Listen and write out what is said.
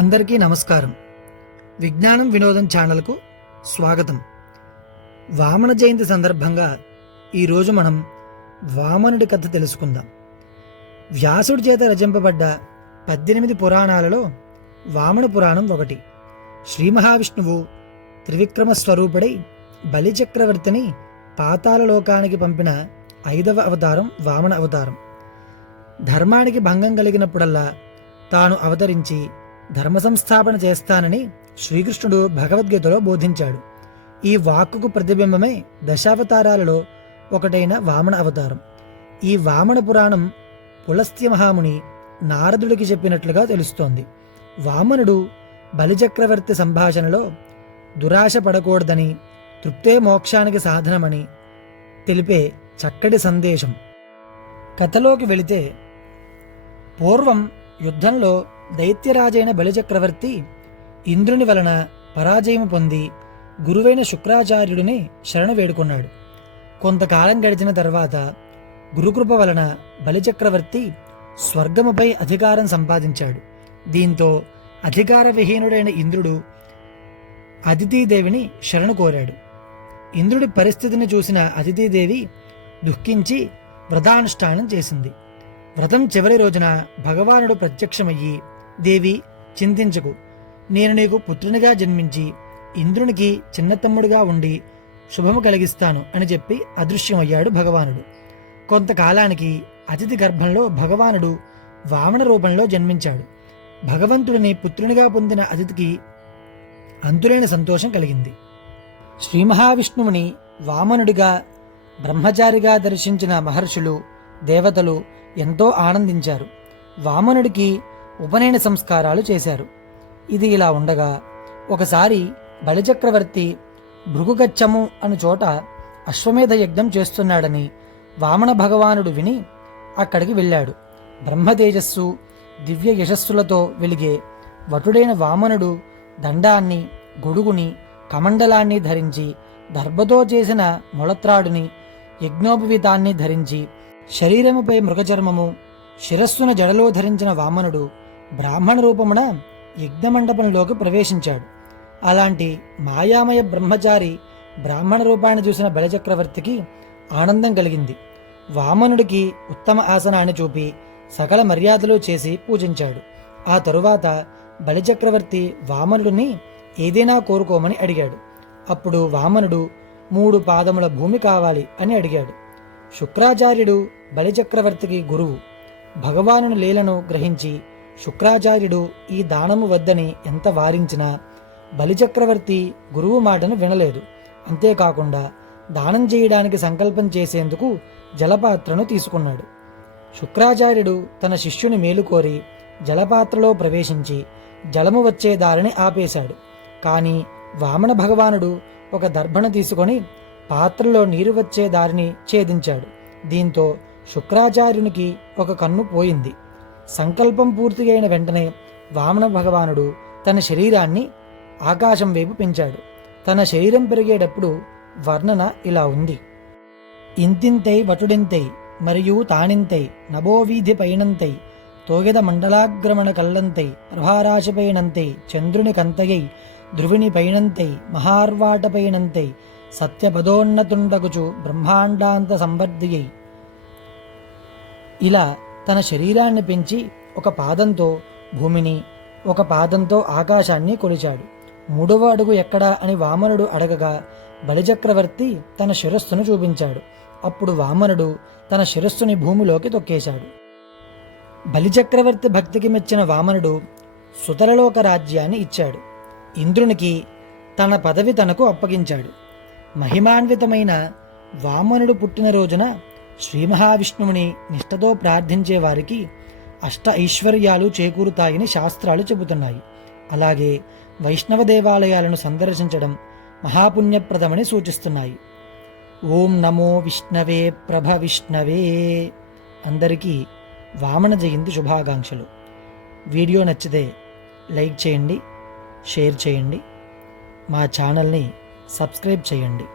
అందరికీ నమస్కారం. విజ్ఞానం వినోదం ఛానల్కు స్వాగతం. వామన జయంతి సందర్భంగా ఈరోజు మనం వామనుడి కథ తెలుసుకుందాం. వ్యాసుడి చేత రచింపబడ్డ 18 పురాణాలలో వామన పురాణం ఒకటి. శ్రీ మహావిష్ణువు త్రివిక్రమ స్వరూపుడై బలిచక్రవర్తిని పాతాళ లోకానికి పంపిన 5వ అవతారం వామన అవతారం. ధర్మానికి భంగం కలిగినప్పుడల్లా తాను అవతరించి ధర్మ సంస్థాపన చేస్తానని శ్రీకృష్ణుడు భగవద్గీతలో బోధించాడు. ఈ వాక్కుకు ప్రతిబింబమే దశావతారాలలో ఒకటైన వామన అవతారం. ఈ వామన పురాణం పులస్త్య మహాముని నారదుడికి చెప్పినట్లుగా తెలుస్తోంది. వామనుడు బలిచక్రవర్తి సంభాషణలో దురాశ పడకూడదని, తృప్తే మోక్షానికి సాధనమని తెలిపే చక్కటి సందేశం. కథలోకి వెళితే, పూర్వం యుద్ధంలో దైత్యరాజైన బలిచక్రవర్తి ఇంద్రుని వలన పరాజయం పొంది గురువైన శుక్రాచార్యుడిని శరణ వేడుకున్నాడు. కొంతకాలం గడిచిన తర్వాత గురుకృప వలన బలిచక్రవర్తి స్వర్గముపై అధికారం సంపాదించాడు. దీంతో అధికార విహీనుడైన ఇంద్రుడు అదితీదేవిని శరణు కోరాడు. ఇంద్రుడి పరిస్థితిని చూసిన అదితీదేవి దుఃఖించి వ్రతానుష్ఠానం చేసింది. వ్రతం చివరి రోజున భగవానుడు ప్రత్యక్షమయ్యి, దేవి, చింతించకు, నేను నీకు పుత్రునిగా జన్మించి ఇంద్రునికి చిన్న తమ్ముడుగా ఉండి శుభము కలిగిస్తాను అని చెప్పి అదృశ్యమయ్యాడు భగవానుడు. కొంతకాలానికి అతిథి గర్భంలో భగవానుడు వామన రూపంలో జన్మించాడు. భగవంతుడిని పుత్రునిగా పొందిన అతిథికి అంతులేని సంతోషం కలిగింది. శ్రీ మహావిష్ణువుని వామనుడిగా బ్రహ్మచారిగా దర్శించిన మహర్షులు, దేవతలు ఎంతో ఆనందించారు. వామనుడికి ఉపనయన సంస్కారాలు చేశారు. ఇది ఇలా ఉండగా, ఒకసారి బలిచక్రవర్తి భృగుగచ్చము అను చోట అశ్వమేధ యజ్ఞం చేస్తున్నాడని వామన భగవానుడు విని అక్కడికి వెళ్ళాడు. బ్రహ్మతేజస్సు, దివ్య యశస్సులతో వెలిగే వటుడైన వామనుడు దండాన్ని, గొడుగుని, కమండలాన్ని ధరించి, దర్భతో చేసిన మొళత్రాడుని, యజ్ఞోపవీతాన్ని ధరించి, శరీరముపై మృగచర్మము, శిరస్సున జడలో ధరించిన వామనుడు బ్రాహ్మణ రూపమున యజ్ఞమండపంలోకి ప్రవేశించాడు. అలాంటి మాయామయ బ్రహ్మచారి బ్రాహ్మణ రూపాన్ని చూసిన బలిచక్రవర్తికి ఆనందం కలిగింది. వామనుడికి ఉత్తమ ఆసనాన్ని చూపి సకల మర్యాదలు చేసి పూజించాడు. ఆ తరువాత బలిచక్రవర్తి వామనుడిని ఏదైనా కోరుకోమని అడిగాడు. అప్పుడు వామనుడు 3 పాదముల భూమి కావాలి అని అడిగాడు. శుక్రాచార్యుడు బలిచక్రవర్తికి గురువు. భగవానుని లీలను గ్రహించి శుక్రాచార్యుడు ఈ దానము వద్దని ఎంత వారించినా బలిచక్రవర్తి గురువు మాటను వినలేదు. అంతేకాకుండా దానం చేయడానికి సంకల్పం చేసేందుకు జలపాత్రను తీసుకున్నాడు. శుక్రాచార్యుడు తన శిష్యుని మేలుకోరి జలపాత్రలో ప్రవేశించి జలము వచ్చే దారిని ఆపేశాడు. కానీ వామన భగవానుడు ఒక దర్భను తీసుకొని పాత్రలో నీరు వచ్చే దారిని ఛేదించాడు. దీంతో శుక్రాచార్యునికి ఒక కన్ను పోయింది. సంకల్పం పూర్తి అయిన వెంటనే వామన భగవానుడు తన శరీరాన్ని ఆకాశం వైపు పెంచాడు. తన శరీరం పెరిగేటప్పుడు వర్ణన ఇలా ఉంది: ఇంతింతై వటుడింతై మరియు తానింతై నభోవీధి పైనంతై తోగెద మండలాగ్రమణ కల్లంతై ప్రభారాశిపైనంతై చంద్రుని కంతయై ధ్రువిని పైనంతై మహార్వాటపైనంతై సత్యపదోన్నతుండగుచు బ్రహ్మాండాంత సంవర్ధియై. ఇలా తన శరీరాన్ని పెంచి ఒక పాదంతో భూమిని, ఒక పాదంతో ఆకాశాన్ని కొలిచాడు. 3వ అడుగు ఎక్కడా అని వామనుడు అడగగా బలిచక్రవర్తి తన శిరస్సును చూపించాడు. అప్పుడు వామనుడు తన శిరస్సుని భూమిలోకి తొక్కేశాడు. బలిచక్రవర్తి భక్తికి మెచ్చిన వామనుడు సుతలలోక రాజ్యాన్ని ఇచ్చాడు. ఇంద్రునికి తన పదవి తనకు అప్పగించాడు. మహిమాన్వితమైన వామనుడు పుట్టినరోజున శ్రీ మహావిష్ణువుని నిష్ఠతో ప్రార్థించే వారికి అష్ట ఐశ్వర్యాలు చేకూరుతాయని శాస్త్రాలు చెబుతున్నాయి. అలాగే వైష్ణవ దేవాలయాలను సందర్శించడం మహాపుణ్యప్రదమని సూచిస్తున్నాయి. ఓం నమో విష్ణవే ప్రభ విష్ణవే. అందరికీ వామన జయంతి శుభాకాంక్షలు. వీడియో నచ్చితే లైక్ చేయండి, షేర్ చేయండి, మా ఛానల్ని సబ్స్క్రైబ్ చేయండి.